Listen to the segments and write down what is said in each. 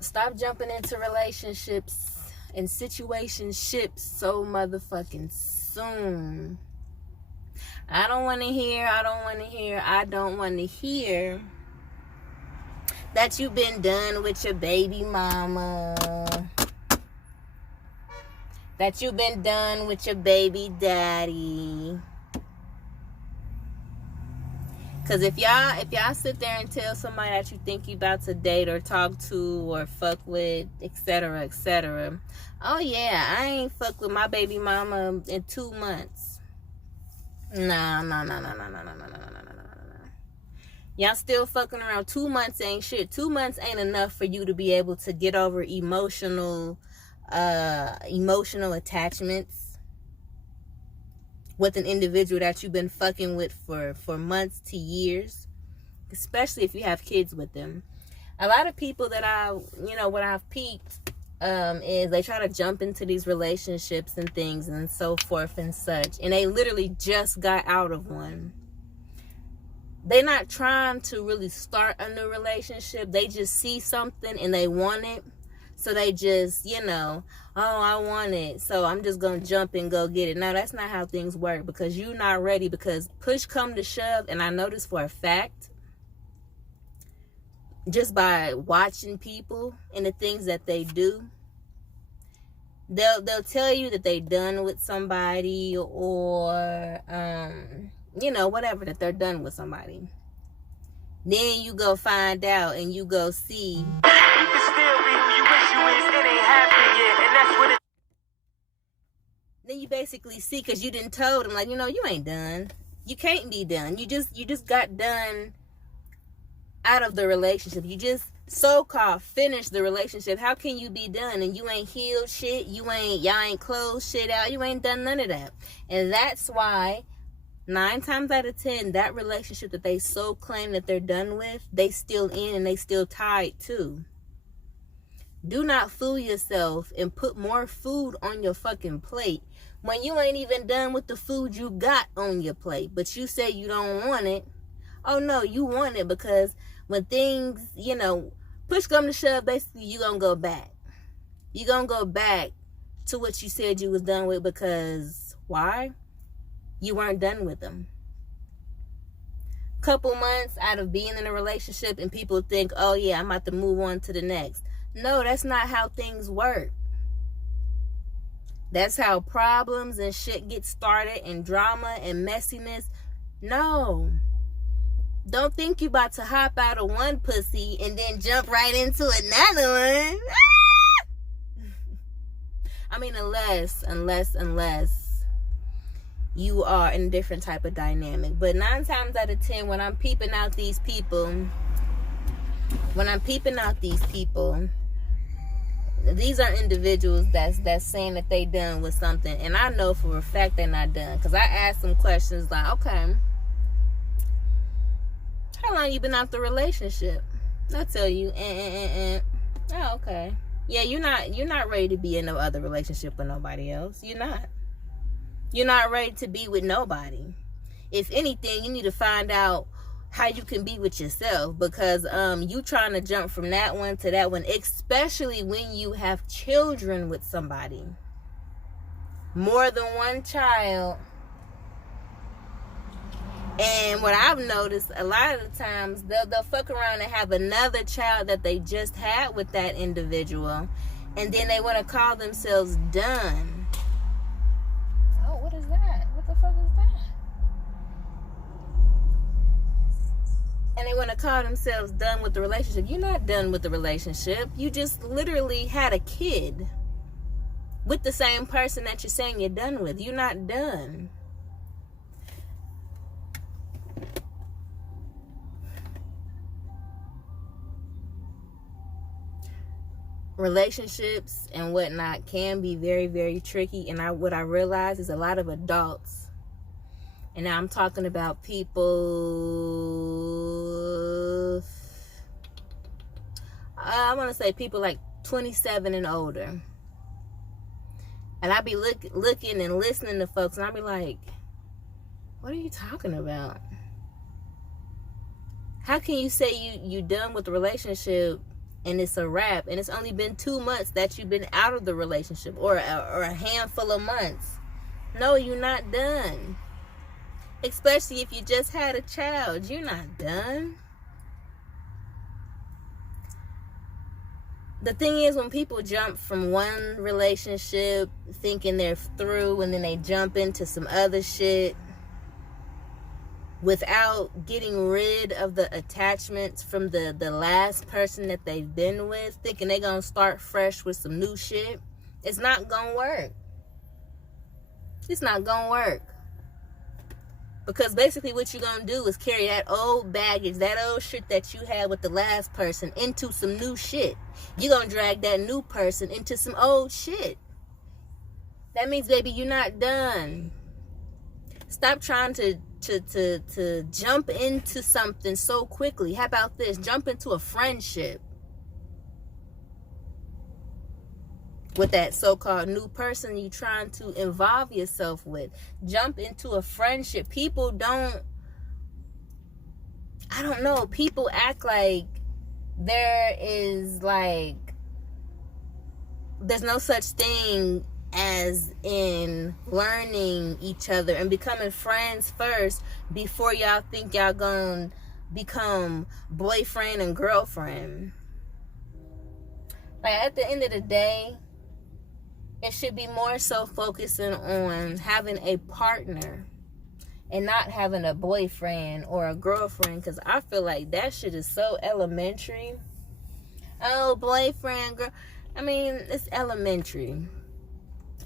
Stop jumping into relationships and situationships so motherfucking soon. I don't want to hear that you've been done with your baby mama, that you've been done with your baby daddy. Because if y'all sit there and tell somebody that you think you about to date or talk to or fuck with, etc., etc., oh yeah, I ain't fuck with my baby mama in 2 months. No. Y'all still fucking around. 2 months ain't shit. 2 months ain't enough for you to be able to get over emotional attachments with an individual that you've been fucking with for months to years, especially if you have kids with them. A lot of people that what I've peeped is they try to jump into these relationships and things and so forth and such, and they literally just got out of one. They're not trying to really start a new relationship. They just see something and they want it. So they just, oh, I want it, so I'm just going to jump and go get it. No, that's not how things work, because you're not ready, because push come to shove, and I know this for a fact, just by watching people and the things that they do. They'll tell you that they done with somebody or, whatever, that they're done with somebody. Then you go find out and you go see. You can still be who you wish you is. It ain't happened yet, and that's what it. Then you basically see, because you didn't told them, like, you ain't done. You can't be done. You just got done out of the relationship. You just so-called finished the relationship. How can you be done and you ain't healed shit? Y'all ain't closed shit out. You ain't done none of that. And that's why 9 times out of 10, that relationship that they so claim that they're done with, they still in and they still tied to. Do not fool yourself and put more food on your fucking plate when you ain't even done with the food you got on your plate. But you say you don't want it. Oh no, you want it, because when things, push come to shove, basically you gonna go back. You gonna go back to what you said you was done with, because why? You weren't done with them. Couple months out of being in a relationship and people think, oh yeah, I'm about to move on to the next. No, that's not how things work. That's how problems and shit get started, and drama and messiness. No. Don't think you about to hop out of one pussy and then jump right into another one. I mean, unless you are in a different type of dynamic. But 9 times out of 10, when I'm peeping out these people, these are individuals that's saying that they done with something, and I know for a fact they're not done, because I asked them questions like, okay, how long you been out the relationship? They'll tell you, oh, okay. Yeah, you're not ready to be in no other relationship with nobody else. You're not ready to be with nobody. If anything, you need to find out how you can be with yourself, because you trying to jump from that one to that one, especially when you have children with somebody, more than one child. And what I've noticed, a lot of the times they'll fuck around and have another child that they just had with that individual, and then they want to call themselves done. Oh, what is that? What the fuck is that? And they want to call themselves done with the relationship. You're not done with the relationship. You just literally had a kid with the same person that you're saying you're done with. You're not done. Relationships and whatnot can be very, very tricky. And what I realize is a lot of adults, and now I'm talking about people, I want to say people like 27 and older. And I be looking and listening to folks, and I be like, what are you talking about? How can you say you done with the relationship and it's a wrap, and it's only been 2 months that you've been out of the relationship, or a handful of months? No, you're not done. Especially if you just had a child, you're not done. The thing is, when people jump from one relationship thinking they're through, and then they jump into some other shit without getting rid of the attachments from the last person that they've been with, thinking they're gonna start fresh with some new shit, it's not gonna work. It's not gonna work. Because basically what you're gonna do is carry that old baggage, that old shit that you had with the last person, into some new shit. You're gonna drag that new person into some old shit. That means, baby, you're not done. Stop trying to jump into something so quickly. How about this? Jump into a friendship with that so-called new person you're trying to involve yourself with. Jump into a friendship. People don't, I don't know, people act like there's no such thing as in learning each other and becoming friends first before y'all think y'all gonna become boyfriend and girlfriend. Like, at the end of the day, it should be more so focusing on having a partner and not having a boyfriend or a girlfriend, because I feel like that shit is so elementary. Oh, boyfriend, girl. I mean, it's elementary.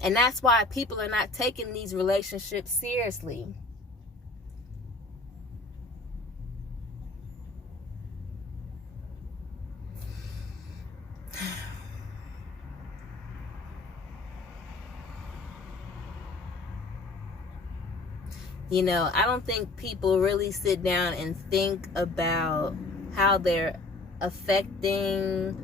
And that's why people are not taking these relationships seriously. You know, I don't think people really sit down and think about how they're affecting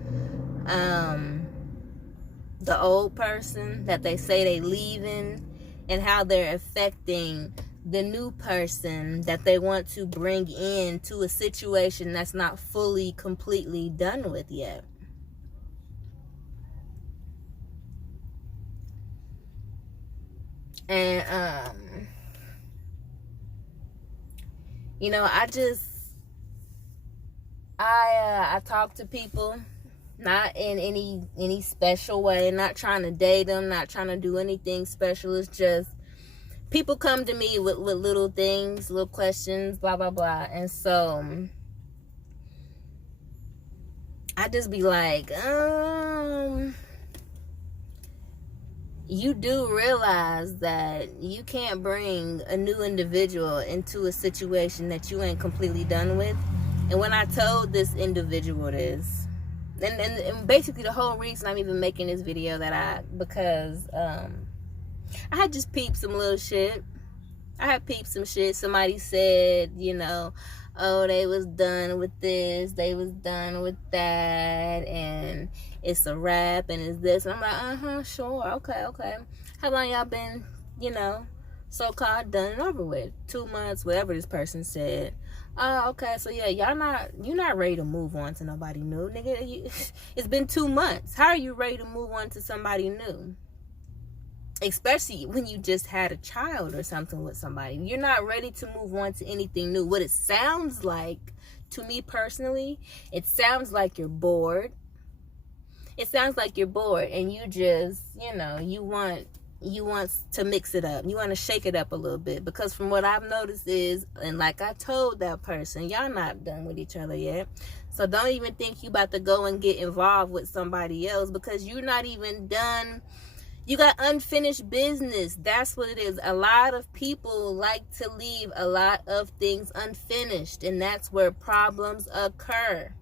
the old person that they say they leaving, and how they're affecting the new person that they want to bring in to a situation that's not fully, completely done with yet. And you know, I talk to people, not in any special way, not trying to date them, not trying to do anything special. It's just people come to me with little things, little questions, blah, blah, blah. And so I just be like, you do realize that you can't bring a new individual into a situation that you ain't completely done with. And when I told this individual this, and basically the whole reason I'm even making this video, because I had just peeped some little shit. I had peeped some shit. Somebody said, you know, oh, they was done with this, they was done with that, and it's a wrap, and it's this. And I'm like, sure, okay. How long y'all been, you know, so-called done and over with? 2 months, whatever this person said. Oh, okay, so yeah, you're not ready to move on to nobody new, nigga. It's been 2 months. How are you ready to move on to somebody new? Especially when you just had a child or something with somebody. You're not ready to move on to anything new. What it sounds like, to me personally, it sounds like you're bored. It sounds like you're bored, and you just, you know, you want to mix it up. You want to shake it up a little bit, because from what I've noticed is, and like I told that person, y'all not done with each other yet. So don't even think you about to go and get involved with somebody else, because you're not even done. You got unfinished business. That's what it is. A lot of people like to leave a lot of things unfinished, and that's where problems occur.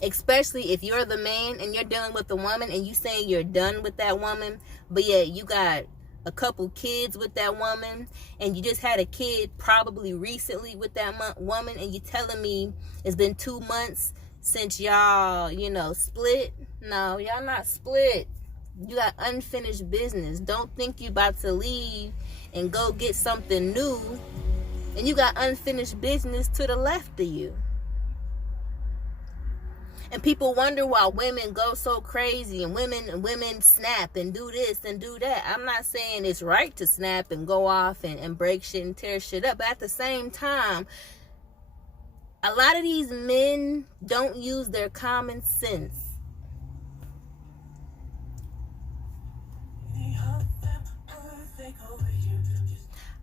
Especially if you're the man and you're dealing with a woman and you saying you're done with that woman, but yeah, you got a couple kids with that woman, and you just had a kid probably recently with that woman, and you telling me it's been 2 months since y'all, you know, split. No, y'all not split. You got unfinished business. Don't think you about to leave and go get something new And you got unfinished business to the left of you. And people wonder why women go so crazy and women snap and do this and do that. I'm not saying it's right to snap and go off and break shit and tear shit up. But at the same time, a lot of these men don't use their common sense.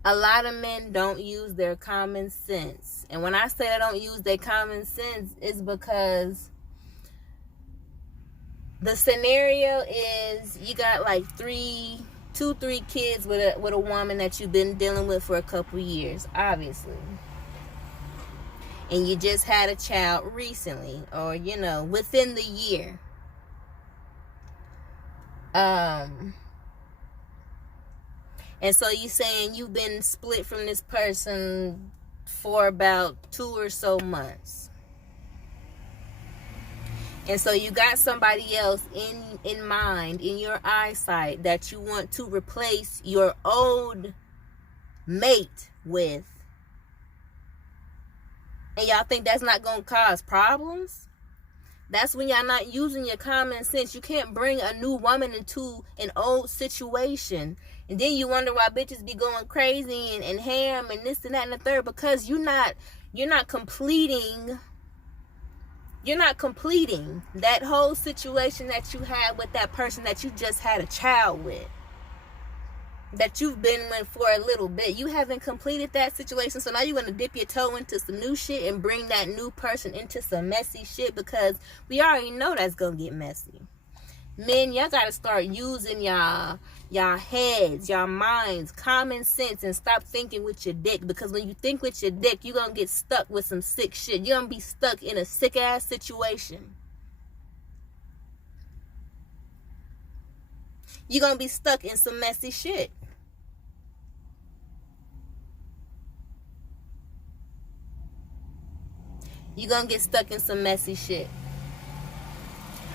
A lot of men don't use their common sense. And when I say they don't use their common sense, it's because the scenario is you got like 3 kids with a woman that you've been dealing with for a couple years, obviously. And you just had a child recently, or within the year. And so you saying you've been split from this person for about 2 or so months. And so you got somebody else in mind, in your eyesight, that you want to replace your old mate with. And y'all think that's not going to cause problems? That's when y'all not using your common sense. You can't bring a new woman into an old situation. And then you wonder why bitches be going crazy and ham and this and that and the third, because you're not completing that whole situation that you had with that person that you just had a child with, that you've been with for a little bit. You haven't completed that situation, so now you're going to dip your toe into some new shit and bring that new person into some messy shit, because we already know that's going to get messy. Men, y'all got to start using y'all heads, y'all minds, common sense, and stop thinking with your dick, because when you think with your dick, you're going to get stuck with some sick shit. You're going to be stuck in a sick-ass situation. You're going to be stuck in some messy shit. You're going to get stuck in some messy shit.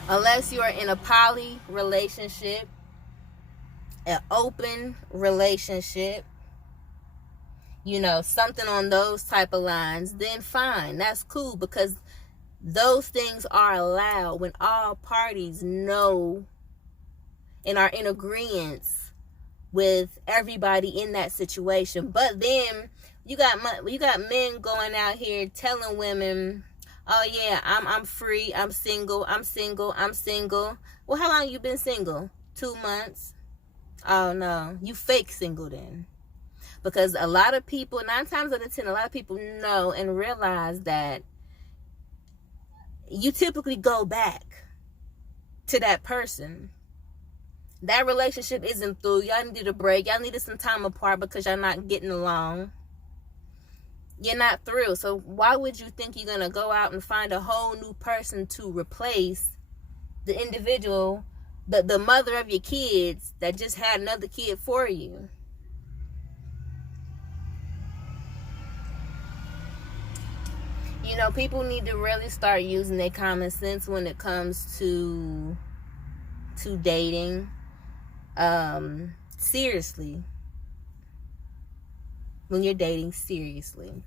Unless you're in a poly relationship, an open relationship, something on those type of lines, then fine. That's cool, because those things are allowed when all parties know and are in agreement with everybody in that situation. But then you got men going out here telling women, oh yeah, I'm free, I'm single. Well, how long you been single? 2 months? Oh no, you fake single then. Because a lot of people, 9 times out of 10, a lot of people know and realize that you typically go back to that person. That relationship isn't through. Y'all needed a break. Y'all needed some time apart because y'all not getting along. You're not through. So why would you think you're going to go out and find a whole new person to replace the individual, the mother of your kids that just had another kid for you? People need to really start using their common sense when it comes to dating. Seriously. When you're dating seriously.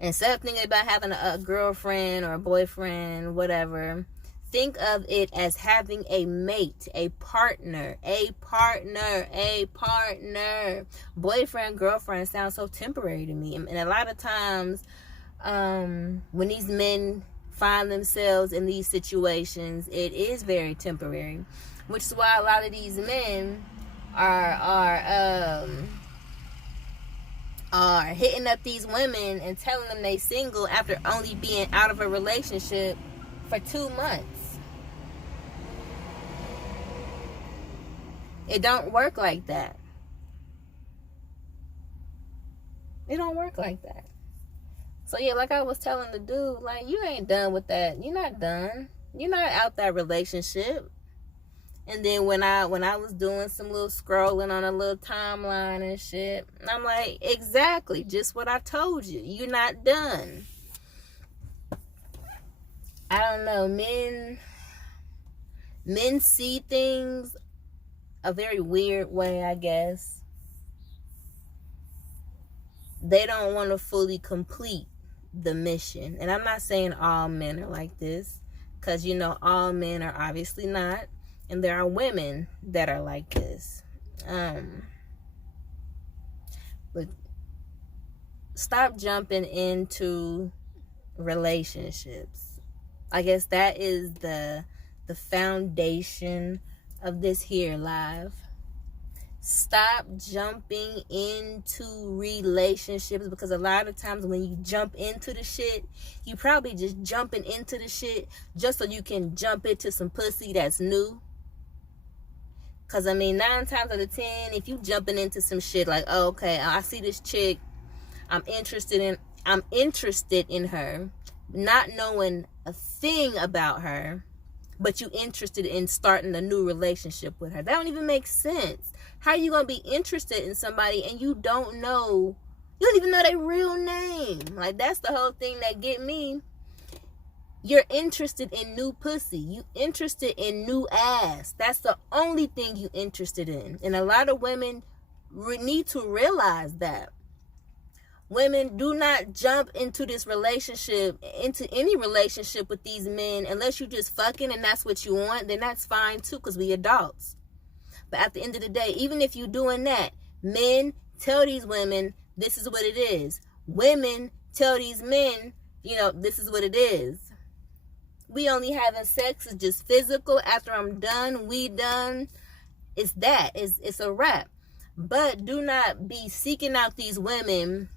Instead of thinking about having a girlfriend or a boyfriend, whatever, think of it as having a mate, a partner. Boyfriend, girlfriend sounds so temporary to me. And a lot of times, when these men find themselves in these situations, it is very temporary, which is why a lot of these men are hitting up these women and telling them they single after only being out of a relationship for 2 months. It don't work like that. It don't work like that. So yeah, like I was telling the dude, like, you ain't done with that. You're not done. You're not out that relationship. And then when I was doing some little scrolling on a little timeline and shit, I'm like, exactly, just what I told you. You're not done. I don't know. Men see things a very weird way, I guess. they don't want to fully complete the mission. And I'm not saying all men are like this, because, you know, all men are obviously not. And there are women that are like this. But stop jumping into relationships. I guess that is the foundation of this here live. Stop jumping into relationships, because a lot of times when you jump into the shit, you probably just jumping into the shit just so you can jump into some pussy that's new. Because, I mean, 9 times out of 10, if you jumping into some shit like, oh, okay, I see this chick, I'm interested in her, not knowing a thing about her, but you interested in starting a new relationship with her. That don't even make sense. How are you going to be interested in somebody and you don't even know their real name? Like, that's the whole thing that get me. You're interested in new pussy. You interested in new ass. That's the only thing you interested in. And a lot of women need to realize that. Women, do not jump into this relationship, into any relationship with these men, unless you just fucking and that's what you want, then that's fine too, because we adults. But at the end of the day, even if you're doing that, men, tell these women, this is what it is. Women, tell these men, you know, this is what it is. We only having sex is just physical. After I'm done, we done. It's that. It's a wrap. But do not be seeking out these women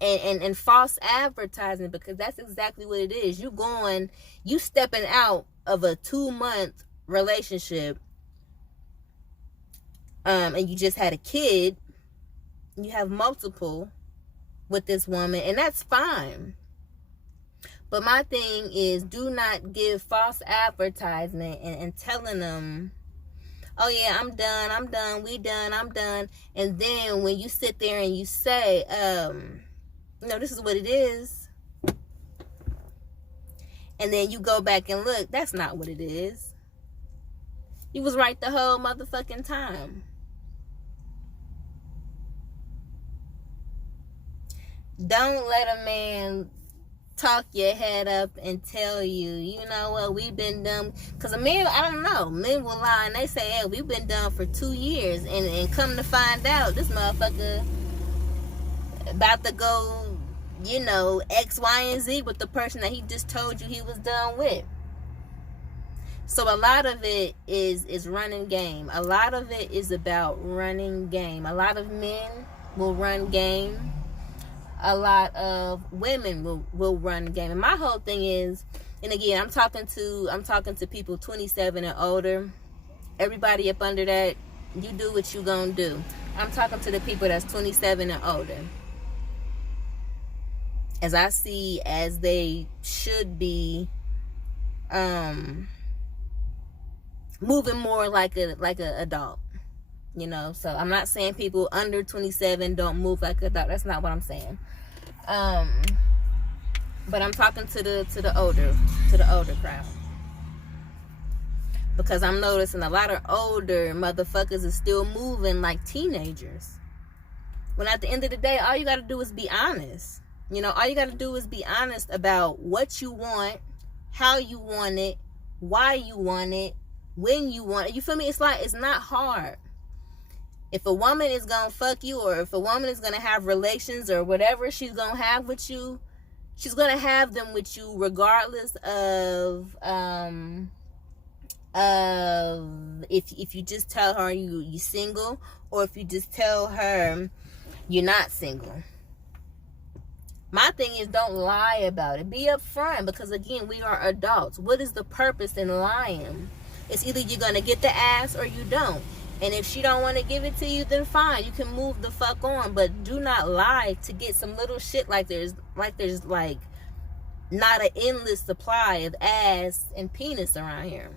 and false advertising, because that's exactly what it is. You stepping out of a 2-month relationship, and you just had a kid, you have multiple with this woman, and that's fine. But my thing is, do not give false advertisement and telling them, oh yeah, I'm done, we done, I'm done. And then when you sit there and you say, no, this is what it is, and then you go back and look, that's not what it is. You was right the whole motherfucking time. Don't let a man talk your head up and tell you, you know what, we've been done. Because a man, I don't know, men will lie and they say, hey, we've been done for 2 years, and come to find out, this motherfucker about to go, you know, X, Y, and Z with the person that he just told you he was done with. So a lot of it is running game. A lot of it is about running game. A lot of men will run game. A lot of women will run game. And my whole thing is, and again, I'm talking to people 27 and older. Everybody up under that, you do what you gonna do. I'm talking to the people that's 27 and older. As I see, as they should be moving more like a adult. You know, so I'm not saying people under 27 don't move like an adult. That's not what I'm saying. But I'm talking to the older crowd, because I'm noticing a lot of older motherfuckers is still moving like teenagers. When at the end of the day, all you got to do is be honest. You know, all you got to do is be honest about what you want, how you want it, why you want it, when you want it. You feel me? It's like, it's not hard. If a woman is going to fuck you, or if a woman is going to have relations or whatever she's going to have with you, she's going to have them with you regardless of if you just tell her you single, or if you just tell her you're not single. My thing is, don't lie about it. Be upfront, because again, we are adults. What is the purpose in lying? It's either you're going to get the ass or you don't. And if she don't want to give it to you, then fine, you can move the fuck on. But do not lie to get some little shit like there's not an endless supply of ass and penis around here.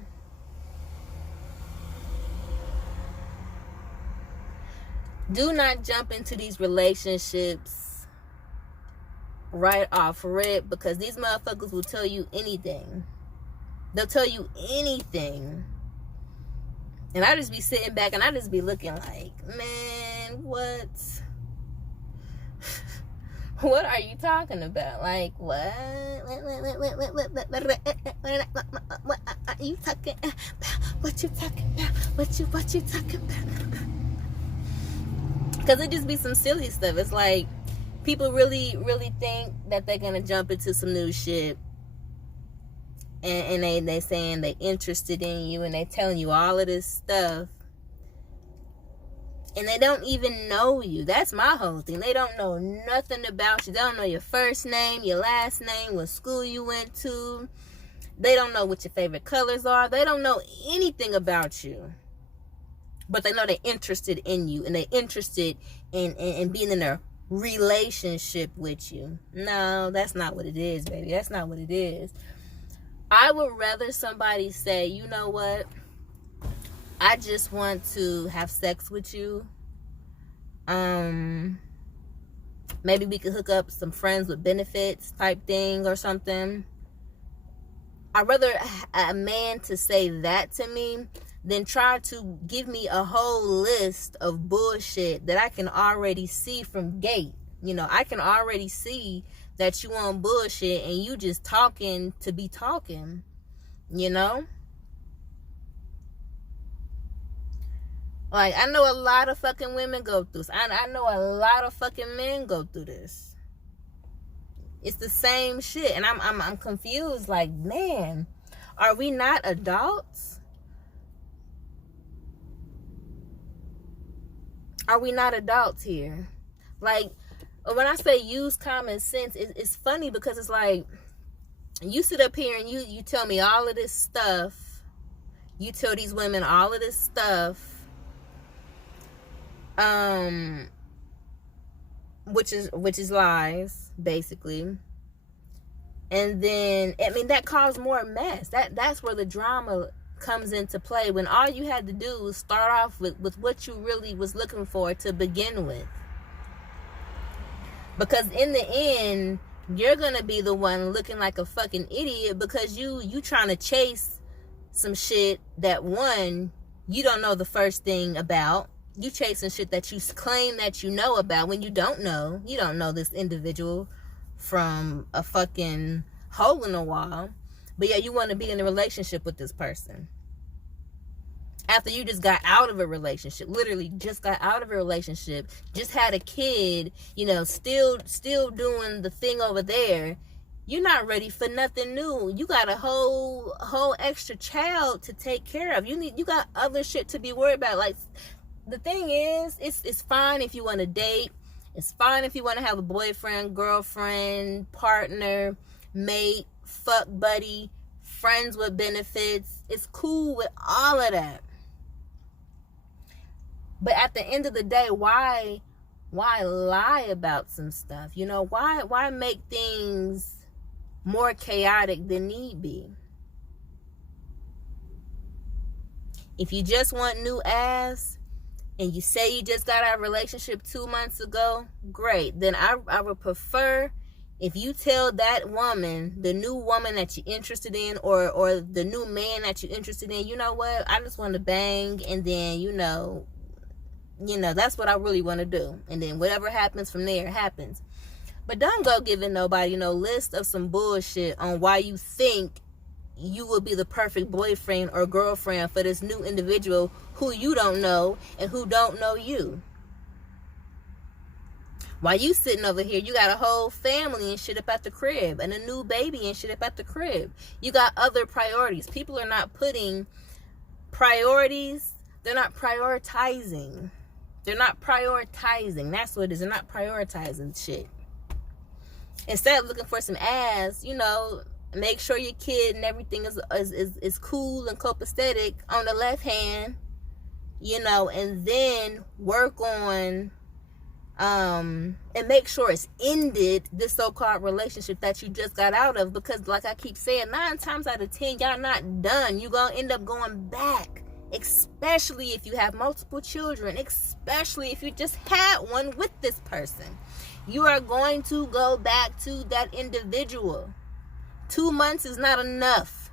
Do not jump into these relationships right off rip, because these motherfuckers will tell you anything. They'll tell you anything. And I just be sitting back and I just be looking like, man, what? What are you talking about? Like, what? What are you talking about? What you talking about? What you talking about? Because it just be some silly stuff. It's like, people really think that they're going to jump into some new shit. And they saying they interested in you, and they telling you all of this stuff. And they don't even know you. That's my whole thing. They don't know nothing about you. They don't know your first name, your last name, what school you went to. They don't know what your favorite colors are. They don't know anything about you. But they know they're interested in you. And they're interested in being in a relationship with you. No, that's not what it is, baby. That's not what it is. I would rather somebody say, you know what? I just want to have sex with you. Maybe we could hook up some friends with benefits type thing or something. I'd rather a man to say that to me than try to give me a whole list of bullshit that I can already see from gate. You know, I can already see that you on bullshit and you just talking to be talking, you know? Like, I know a lot of fucking women go through this. I know a lot of fucking men go through this. It's the same shit. And I'm confused. Like, man, are we not adults? Are we not adults here? Like, when I say use common sense, it's funny because it's like, you sit up here and you tell me all of this stuff. You tell these women all of this stuff. Which is lies, basically. And then, I mean, that caused more mess. That's where the drama comes into play, when all you had to do was start off with what you really was looking for to begin with. Because in the end, you're gonna be the one looking like a fucking idiot because you trying to chase some shit that, one, you don't know the first thing about. You chasing shit that you claim that you know about when you don't know. You don't know this individual from a fucking hole in the wall. But yeah, you want to be in a relationship with this person. After you just got out of a relationship. Literally just got out of a relationship. Just had a kid. You know, still doing the thing over there. You're not ready for nothing new. You got a whole extra child to take care of. You got other shit to be worried about. Like, the thing is, it's fine if you want to date. It's fine if you want to have a boyfriend, girlfriend, partner, mate, fuck buddy, friends with benefits. It's cool with all of that. But at the end of the day, why lie about some stuff? You know, why make things more chaotic than need be? If you just want new ass, and you say you just got out of a relationship 2 months ago, great. Then I would prefer if you tell that woman, the new woman that you're interested in, or the new man that you're interested in, you know what, I just want to bang, and then, you know, that's what I really want to do. And then whatever happens from there happens. But don't go giving nobody no list of some bullshit on why you think you will be the perfect boyfriend or girlfriend for this new individual who you don't know and who don't know you. While you sitting over here, you got a whole family and shit up at the crib, and a new baby and shit up at the crib. You got other priorities. People are not putting priorities. They're not prioritizing. They're not prioritizing. That's what it is. They're not prioritizing shit. Instead of looking for some ass, you know, make sure your kid and everything is cool and copacetic on the left hand, you know, and then work on and make sure it's ended, this so-called relationship that you just got out of. Because like I keep saying, 9 times out of 10, y'all not done. You're gonna end up going back, especially if you have multiple children, especially if you just had one with this person. You are going to go back to that individual. 2 months is not enough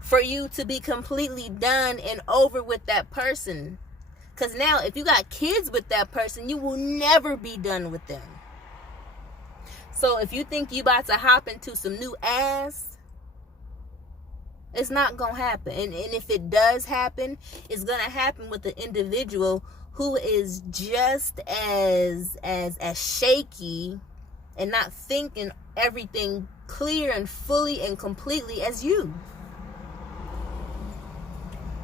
for you to be completely done and over with that person. Because now, if you got kids with that person, you will never be done with them. So if you think you about to hop into some new ass, it's not going to happen. And if it does happen, it's going to happen with an individual who is just as shaky and not thinking everything clear and fully and completely as you.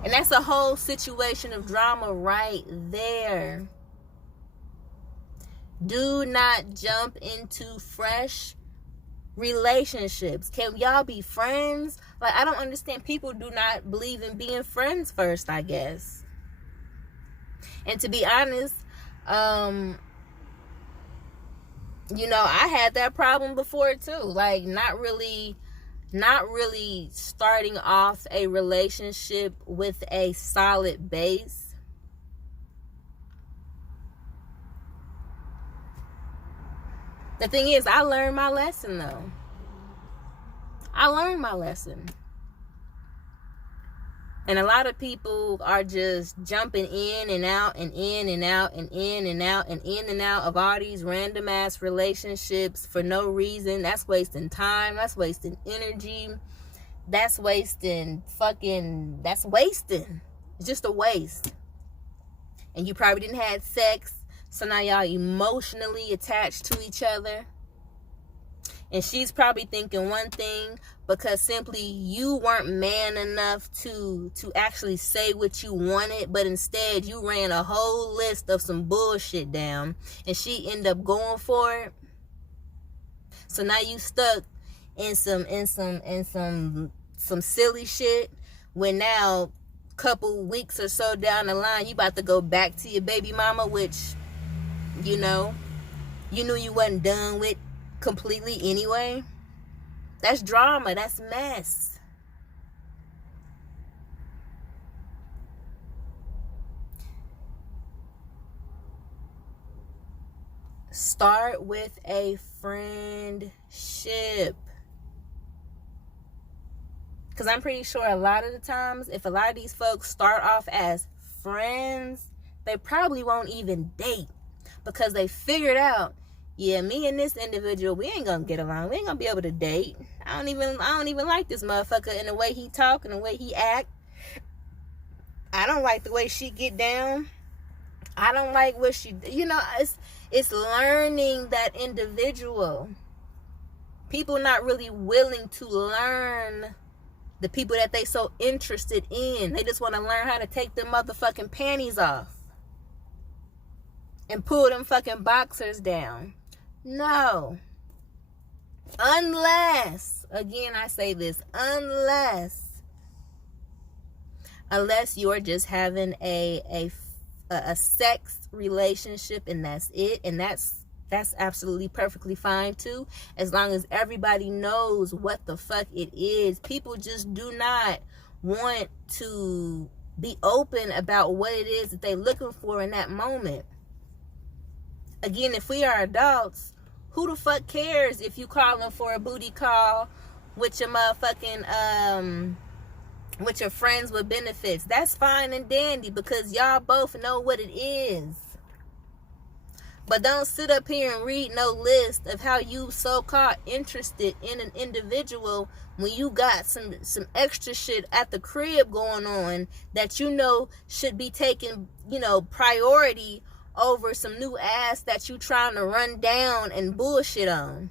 And that's a whole situation of drama right there. Do not jump into fresh relationships. Can y'all be friends? Like, I don't understand. People do not believe in being friends first, I guess. And to be honest, you know, I had that problem before too. Like, not really starting off a relationship with a solid base. The thing is, I learned my lesson though. I learned my lesson. And a lot of people are just jumping in and out and in and out and in and out and in and out of all these random ass relationships for no reason. That's wasting time. That's wasting energy. That's wasting that's wasting. It's just a waste. And you probably didn't have sex. So now y'all emotionally attached to each other. And she's probably thinking one thing because simply you weren't man enough to actually say what you wanted, but instead you ran a whole list of some bullshit down and she ended up going for it. So now you stuck in some silly shit when now a couple weeks or so down the line you about to go back to your baby mama, which, you know, you knew you wasn't done with completely anyway. That's drama. That's mess. Start with a friendship. Because I'm pretty sure a lot of the times, if a lot of these folks start off as friends, they probably won't even date. Because they figured out, yeah, me and this individual, we ain't gonna get along. We ain't gonna be able to date. I don't even like this motherfucker and the way he talk and the way he act. I don't like the way she get down. I don't like what she, you know, it's learning that individual. People not really willing to learn the people that they so interested in. They just want to learn how to take their motherfucking panties off and pull them fucking boxers down. No. Unless, again I say this, unless you're just having a sex relationship and that's it, and that's absolutely perfectly fine too, as long as everybody knows what the fuck it is. People just do not want to be open about what it is that they're looking for in that moment. Again, if we are adults, who the fuck cares if you calling for a booty call with your motherfucking with your friends with benefits? That's fine and dandy because y'all both know what it is. But don't sit up here and read no list of how you so-called interested in an individual when you got some extra shit at the crib going on that you know should be taking, you know, priority over some new ass that you trying to run down and bullshit on.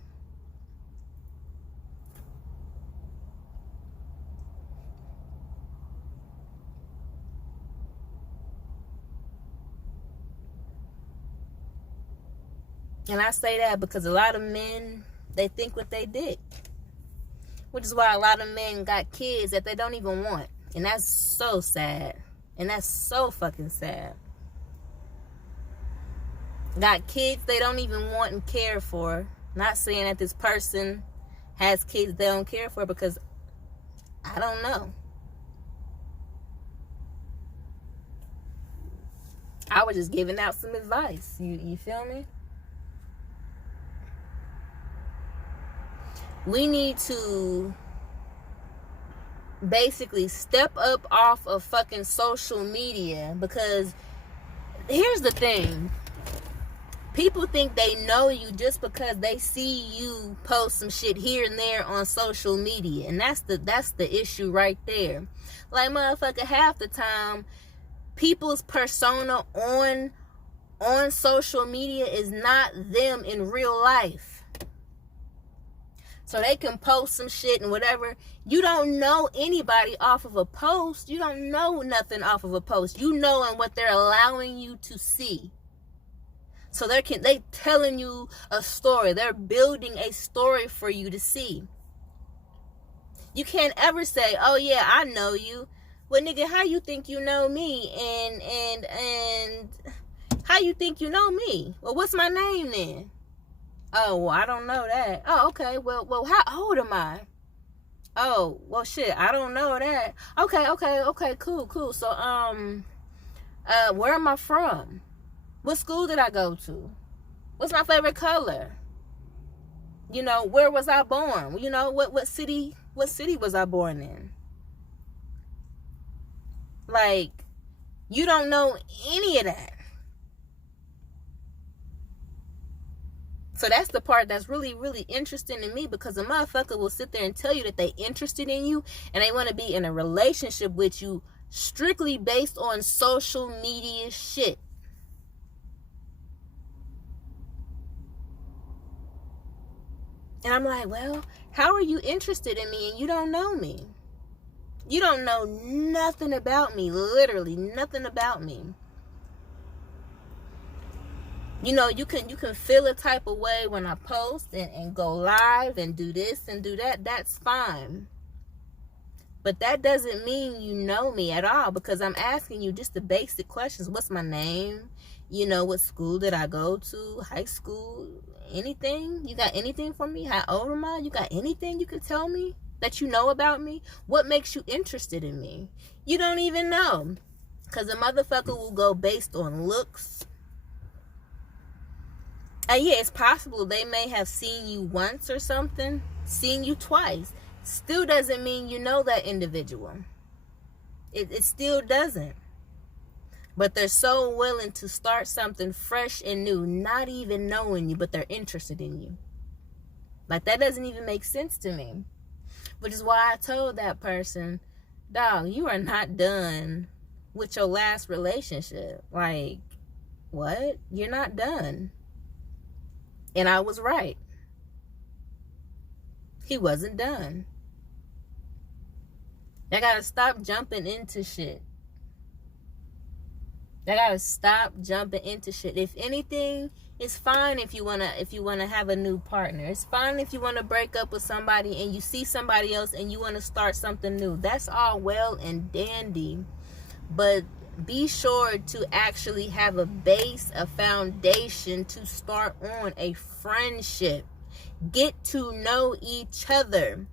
And I say that because a lot of men, they think what they did. Which is why a lot of men got kids that they don't even want. And that's so sad. And that's so fucking sad. Got kids they don't even want and care for. Not saying that this person has kids they don't care for, because I don't know. I was just giving out some advice. You feel me? We need to basically step up off of fucking social media, because here's the thing. People think they know you just because they see you post some shit here and there on social media. And that's the issue right there. Like, motherfucker, half the time, people's persona on social media is not them in real life. So they can post some shit and whatever. You don't know anybody off of a post. You don't know nothing off of a post. You know in what they're allowing you to see. So they telling you a story. They're building a story for you to see. You can't ever say, "Oh yeah, I know you." Well, nigga, how you think you know me? And how you think you know me? Well, what's my name then? Oh, well, I don't know that. Oh, okay. Well, how old am I? Oh, well, shit, I don't know that. Okay, cool. So, where am I from? What school did I go to? What's my favorite color? You know, where was I born? You know, what city was I born in? Like, you don't know any of that. So that's the part that's really, really interesting to me, because a motherfucker will sit there and tell you that they interested in you and they want to be in a relationship with you strictly based on social media shit. And I'm like, well, how are you interested in me and you don't know me? You don't know nothing about me, literally nothing about me. You know, you can feel a type of way when I post and go live and do this and do that. That's fine. But that doesn't mean you know me at all, because I'm asking you just the basic questions. What's my name? You know, what school did I go to? High school? Anything? You got anything for me? How old am I? You got anything you can tell me that you know about me? What makes you interested in me? You don't even know. Because a motherfucker will go based on looks. And yeah, it's possible they may have seen you once or something, seen you twice. Still doesn't mean you know that individual. It still doesn't. But they're so willing to start something fresh and new, not even knowing you, but they're interested in you. Like, that doesn't even make sense to me. Which is why I told that person, dog, you are not done with your last relationship. Like, what? You're not done. And I was right. He wasn't done. I gotta stop jumping into shit. I gotta stop jumping into shit. If anything, it's fine if you wanna have a new partner. It's fine if you wanna break up with somebody and you see somebody else and you wanna start something new. That's all well and dandy. But be sure to actually have a base, a foundation to start on, a friendship. Get to know each other.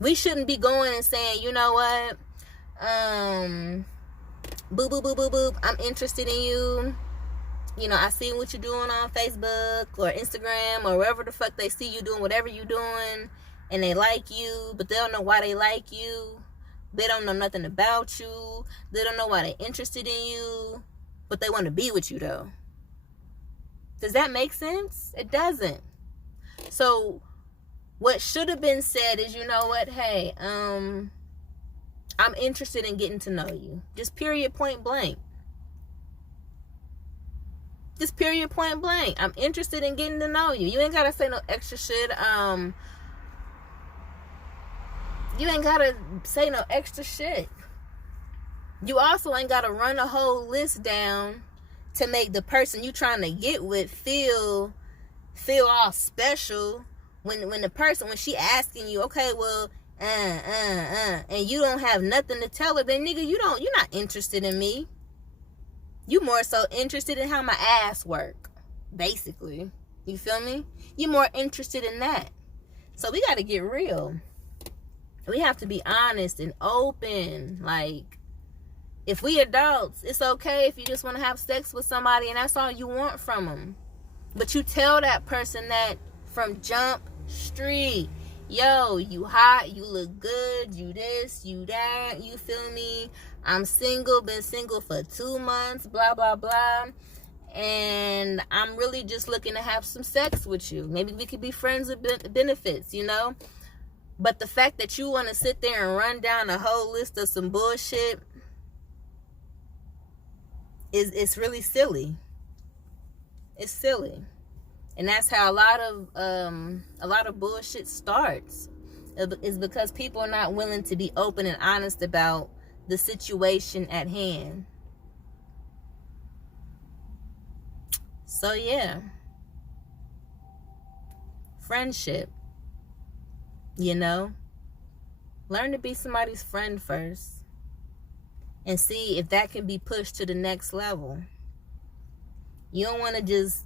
We shouldn't be going and saying, you know what? Boop, I'm interested in you. You know, I see what you're doing on Facebook or Instagram or wherever the fuck they see you doing whatever you're doing, and they like you, but they don't know why they like you. They don't know nothing about you. They don't know why they're interested in you, but they want to be with you though. Does that make sense? It doesn't. So what should have been said is, you know what? Hey, I'm interested in getting to know you. Just period, point blank. Just period, point blank. I'm interested in getting to know you. You ain't gotta say no extra shit. You ain't gotta say no extra shit. You also ain't gotta run a whole list down to make the person you trying to get with feel all special. When the person, when she asking you, okay, well, and you don't have nothing to tell her, then nigga, you're not interested in me. You more so interested in how my ass work, basically. You feel me? You're more interested in that. So we gotta get real. We have to be honest and open. Like, if we adults, it's okay if you just want to have sex with somebody and that's all you want from them. But you tell that person that from jump street. yo, you hot, you look good, you this, you that, you feel me? I'm single, been single for 2 months, blah, blah, blah. And I'm really just looking to have some sex with you. Maybe we could be friends with benefits, you know? But the fact that you want to sit there and run down a whole list of some bullshit it's really silly. It's silly. And that's how a lot of bullshit starts. It's because people are not willing to be open and honest about the situation at hand. So yeah. Friendship. You know? Learn to be somebody's friend first. And see if that can be pushed to the next level. You don't want to just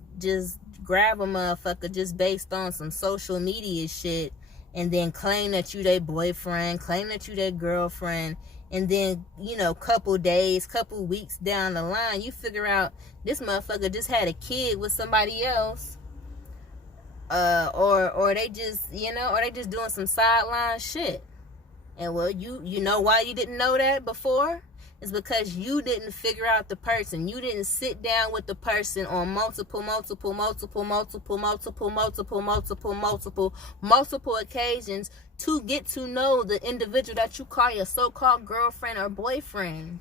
grab a motherfucker just based on some social media shit and then claim that you their boyfriend, claim that you their girlfriend, and then, you know, couple days, couple weeks down the line, you figure out this motherfucker just had a kid with somebody else. Or they just, you know, or they just doing some sideline shit. And well, you know why you didn't know that before? It's because you didn't figure out the person. You didn't sit down with the person on multiple occasions to get to know the individual that you call your so-called girlfriend or boyfriend.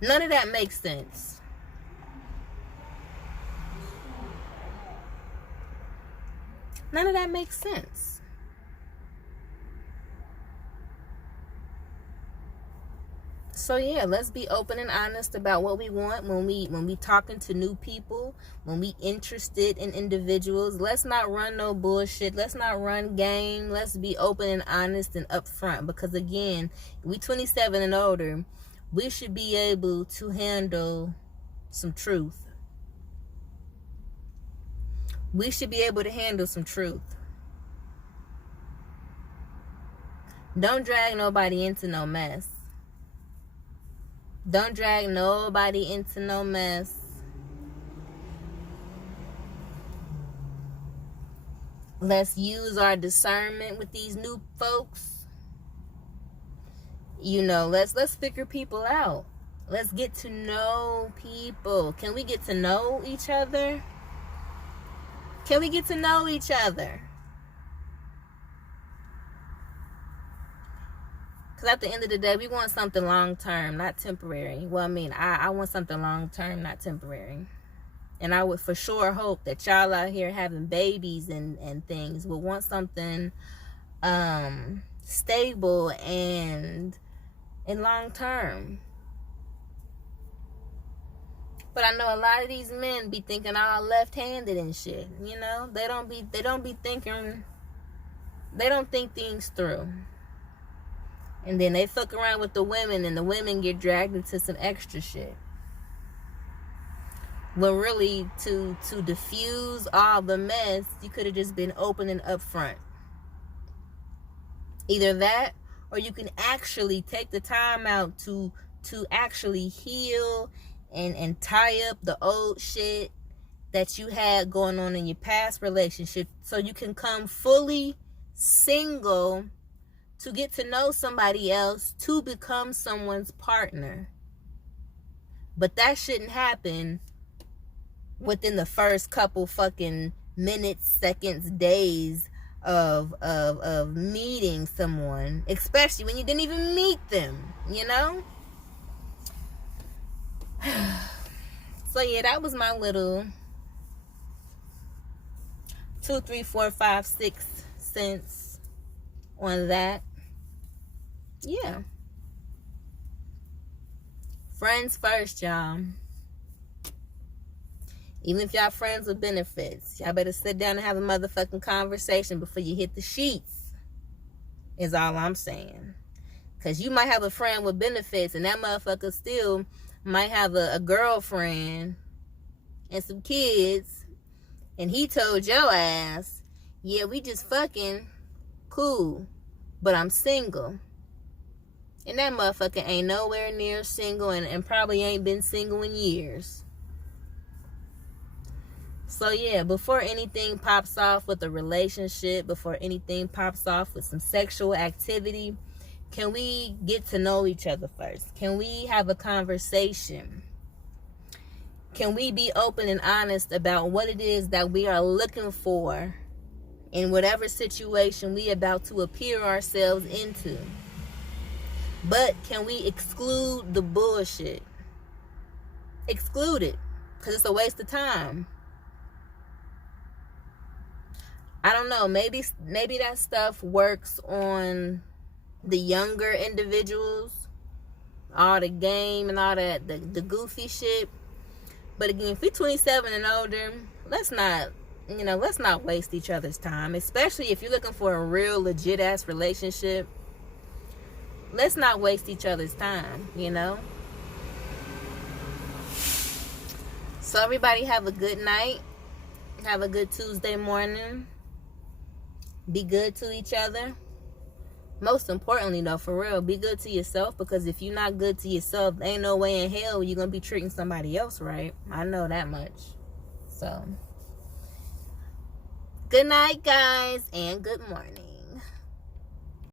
None of that makes sense. None of that makes sense. So yeah, let's be open and honest about what we want when we talking to new people, when we interested in individuals. Let's not run no bullshit. Let's not run game. Let's be open and honest and upfront. Because again, we 27 and older, we should be able to handle some truth. We should be able to handle some truth. Don't drag nobody into no mess. Don't drag nobody into no mess. Let's use our discernment with these new folks. You know, let's figure people out. Let's get to know people. Can we get to know each other? Can we get to know each other? Because at the end of the day, we want something long-term, not temporary. Well, I mean, I want something long-term, not temporary. And I would for sure hope that y'all out here having babies and things will want something stable and long-term. But I know a lot of these men be thinking all left-handed and shit. You know, they don't think things through. And then they fuck around with the women, and the women get dragged into some extra shit. When really, to diffuse all the mess, you could have just been open and upfront. Either that, or you can actually take the time out to actually heal and tie up the old shit that you had going on in your past relationship, so you can come fully single to get to know somebody else, to become someone's partner. But that shouldn't happen within the first couple fucking minutes, seconds, days of meeting someone, especially when you didn't even meet them, you know? So yeah, that was my little 2, 3, 4, 5, 6 cents on that. Yeah. Friends first, y'all. Even if y'all friends with benefits, y'all better sit down and have a motherfucking conversation before you hit the sheets. Is all I'm saying. Because you might have a friend with benefits, and that motherfucker still might have a girlfriend and some kids, and he told your ass, yeah, we just fucking cool, but I'm single. And that motherfucker ain't nowhere near single, and probably ain't been single in years. So yeah, before anything pops off with a relationship, before anything pops off with some sexual activity, can we get to know each other first? Can we have a conversation? Can we be open and honest about what it is that we are looking for in whatever situation we about to appear ourselves into? But can we exclude the bullshit? Exclude it, because it's a waste of time. I don't know, maybe that stuff works on the younger individuals, all the game and all that, the goofy shit. But again, if we're 27 and older, let's not waste each other's time, especially if you're looking for a real legit ass relationship. Let's not waste each other's time, So everybody have a good night. Have a good Tuesday morning. Be good to each other. Most importantly, though, for real, be good to yourself, because if you're not good to yourself, ain't no way in hell you're going to be treating somebody else right. I know that much. So, good night, guys, and good morning.